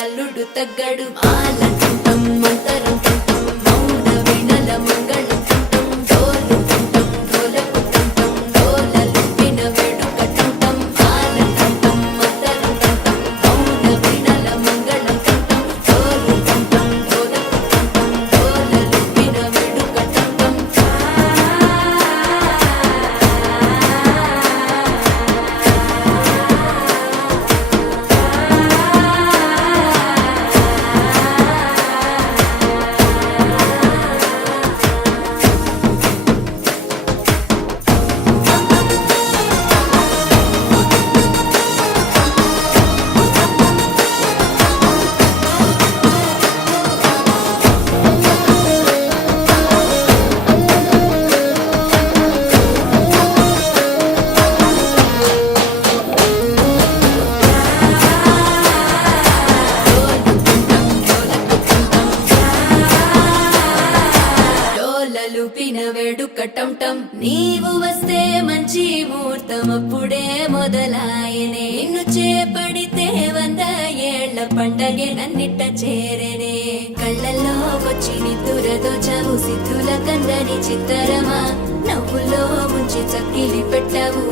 అల్లుడు తగ్గడు ఆలంటుంటం మంతరంటుంటం మౌన వినల మంగళంటుంటం డోలుతుంటం డోలకుంటుంటం డోలలు విన వేడుకటుంటం ఆలంటుంటం మంతరంటుంటం మౌన వినల మంగళంటుంటం డోలుతుంటం డోలకుంటుంటం డోలలు విన వేడుకటుంటం డోలలుపిన వేడుకటంటం నీవు వస్తే మంచి ముహూర్తం అప్పుడే మొదలాయనే నిన్ను చేపడితే 100 ఏళ్ల పండగే నన్నిట్ట చేరనే కళ్ళల్లో వచ్చి నిద్దురదోచావు సిద్ధుల కందని చిత్తరమా నవ్వులో ముంచి చక్కిలి పెట్టావు